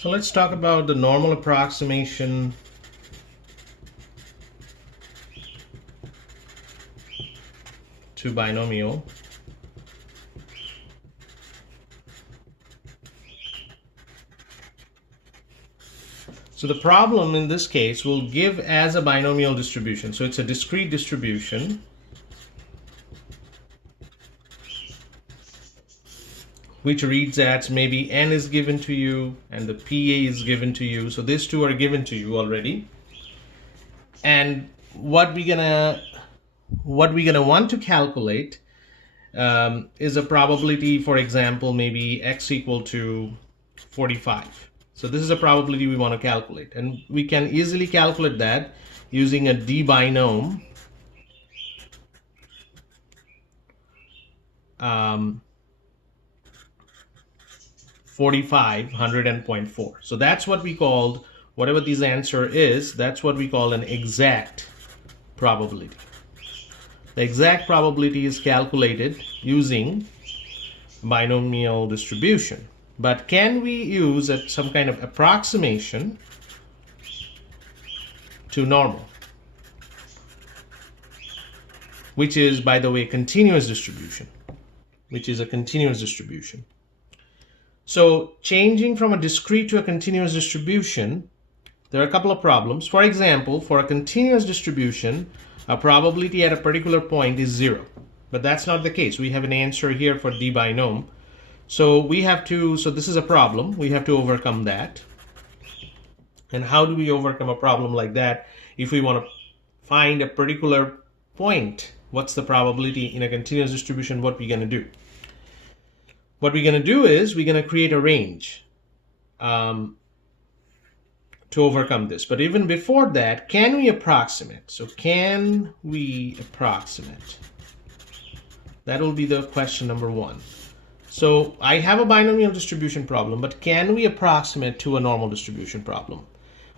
So let's talk about the normal approximation to binomial. So the problem in this case will give as a binomial distribution. So it's a discrete distribution which reads as maybe n is given to you and the PA is given to you. So these two are given to you already. And what we're gonna want to calculate is a probability, for example, maybe x equal to 45. So this is a probability we want to calculate, and we can easily calculate that using a d-binom. 45, 100, and 0.4. So that's what we called, whatever this answer is, that's what we call an exact probability. The exact probability is calculated using binomial distribution. But can we use some kind of approximation to normal, which is, by the way, continuous distribution, which is a continuous distribution. So changing from a discrete to a continuous distribution, there are a couple of problems. For example, for a continuous distribution, a probability at a particular point is 0. But that's not the case. We have an answer here for d-binom. So we have to, so this is a problem. We have to overcome that. And how do we overcome a problem like that? If we want to find a particular point, what's the probability in a continuous distribution, what we're going to do? What we're going to do is we're going to create a range to overcome this. But even before that, can we approximate? So can we approximate? That will be the question number one. So I have a binomial distribution problem, but can we approximate to a normal distribution problem?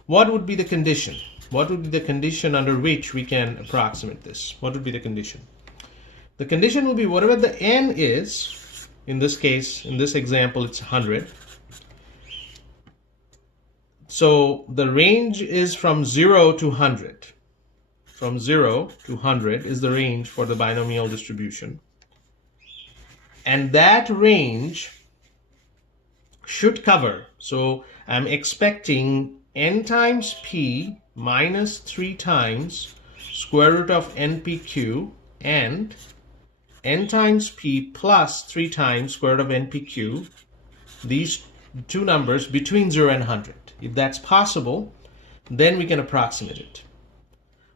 What would be the condition? What would be the condition under which we can approximate this? What would be the condition? The condition will be whatever the n is. In this case, in this example, it's 100. So the range is from 0 to 100. From 0 to 100 is the range for the binomial distribution. And that range should cover, so I'm expecting n times p minus 3 times square root of npq and n times p plus 3 times square root of npq, these two numbers between 0 and 100. If that's possible, then we can approximate it.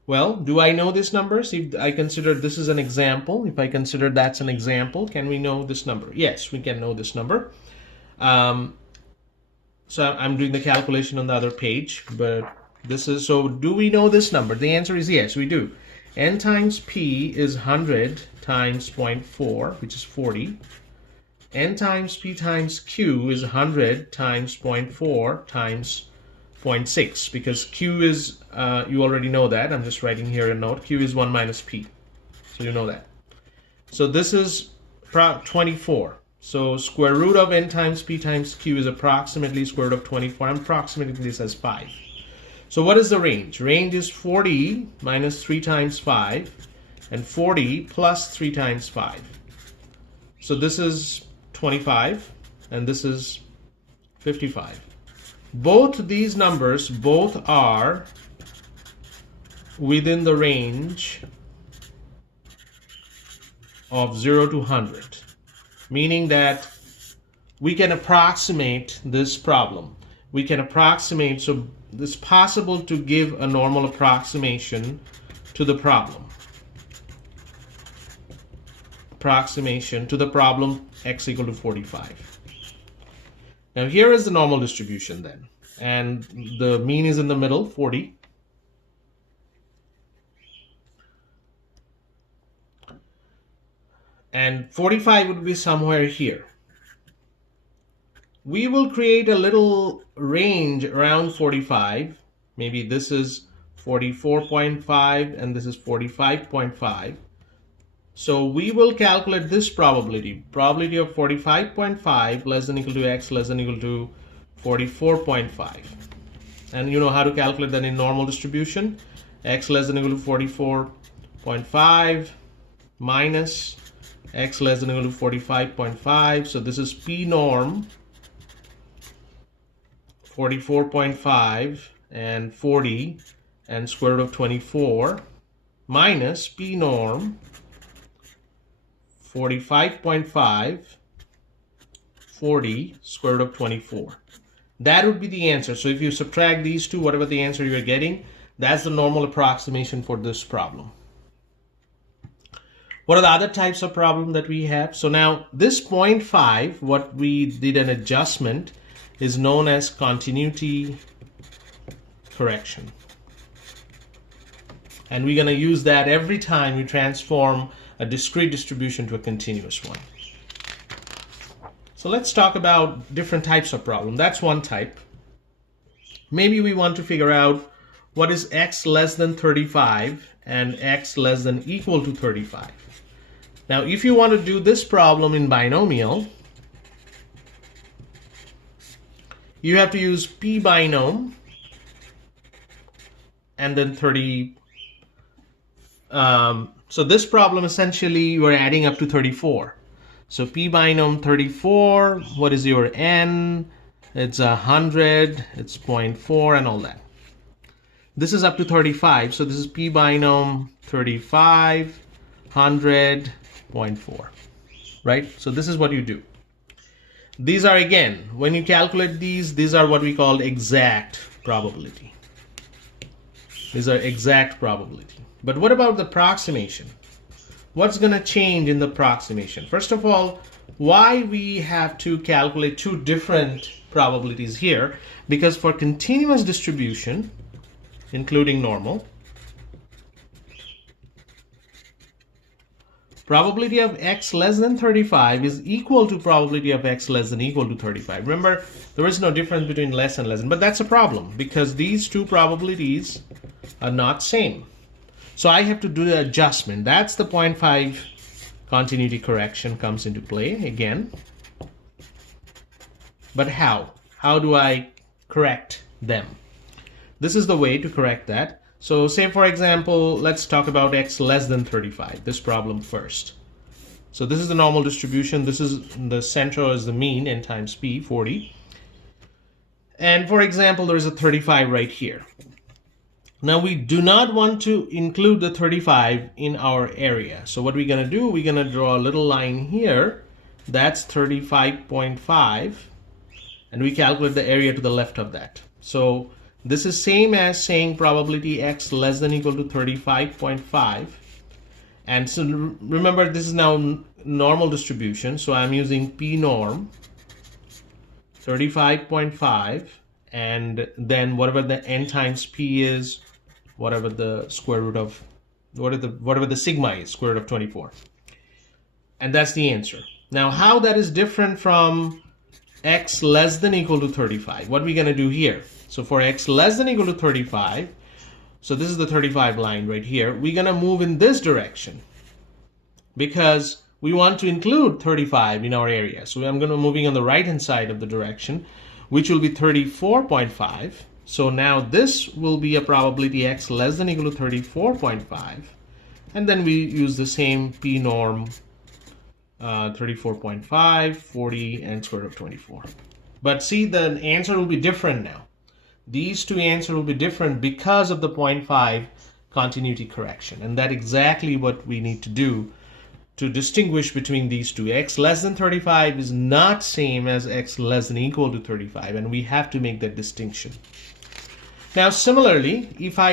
Well, do I know these numbers? If I consider this is an example, if I consider that's an example, can we know this number? Yes, we can know this number. So I'm doing the calculation on the other page, but this is, so do we know this number? The answer is yes, we do. N times p is 100 times 0.4, which is 40. N times p times q is 100 times 0.4 times 0.6, because q is, you already know that. I'm just writing here a note. Q is 1 minus p. So you know that. So this is 24. So square root of n times p times q is approximately square root of 24. I'm approximating this as 5. So what is the range? Range is 40 minus 3 times 5 and 40 plus 3 times 5. So this is 25 and this is 55. Both these numbers, both are within the range of 0 to 100, meaning that we can approximate this problem. We can approximate, so it's possible to give a normal approximation to the problem. Approximation to the problem x equal to 45. Now here is the normal distribution then, and the mean is in the middle, 40. And 45 would be somewhere here. We will create a little range around 45. Maybe this is 44.5 and this is 45.5. So we will calculate this probability of 45.5 less than equal to x less than equal to 44.5. And you know how to calculate that in normal distribution. X less than or equal to 44.5 minus x less than or equal to 45.5. So this is P norm 44.5 and 40 and square root of 24 minus P norm 45.5 40 square root of 24. That would be the answer. So if you subtract these two, whatever the answer you're getting, that's the normal approximation for this problem. What are the other types of problem that we have? So now this 0.5, what we did an adjustment, is known as continuity correction. And we're going to use that every time we transform a discrete distribution to a continuous one. So let's talk about different types of problem. That's one type. Maybe we want to figure out what is x less than 35 and x less than equal to 35. Now, if you want to do this problem in binomial, you have to use P binom and then 30. So this problem essentially we're adding up to 34. So P binom 34, what is your n? It's 100, it's 0.4 and all that. This is up to 35, so this is P binom 35, 100, 0.4, right? So this is what you do. These are, again, when you calculate these are what we call exact probability. These are exact probability. But what about the approximation? What's going to change in the approximation? First of all, why we have to calculate two different probabilities here? Because for continuous distribution, including normal, probability of x less than 35 is equal to probability of x less than equal to 35. Remember, there is no difference between less and less than, but that's a problem because these two probabilities are not same. So I have to do the adjustment. That's the 0.5 continuity correction comes into play again. But how? How do I correct them? This is the way to correct that. So say, for example, let's talk about x less than 35, this problem first. So this is the normal distribution. This is the center is the mean, n times p, 40. And for example, there is a 35 right here. Now we do not want to include the 35 in our area. So what we're going to do, we're going to draw a little line here. That's 35.5. And we calculate the area to the left of that. So this is same as saying probability x less than equal to 35.5. And so remember, this is now normal distribution. So I'm using P norm 35.5. And then whatever the n times p is, whatever the square root of, whatever the sigma is, square root of 24. And that's the answer. Now, how that is different from x less than equal to 35? What are we going to do here? So for x less than equal to 35, so this is the 35 line right here, we're going to move in this direction because we want to include 35 in our area. So I'm going to moving on the right hand side of the direction, which will be 34.5. So now this will be a probability x less than equal to 34.5. And then we use the same P norm 34.5, 40, and square root of 24. But see, the answer will be different now. These two answers will be different because of the 0.5 continuity correction. And that's exactly what we need to do to distinguish between these two. X less than 35 is not same as x less than equal to 35, and we have to make that distinction. Now similarly, if I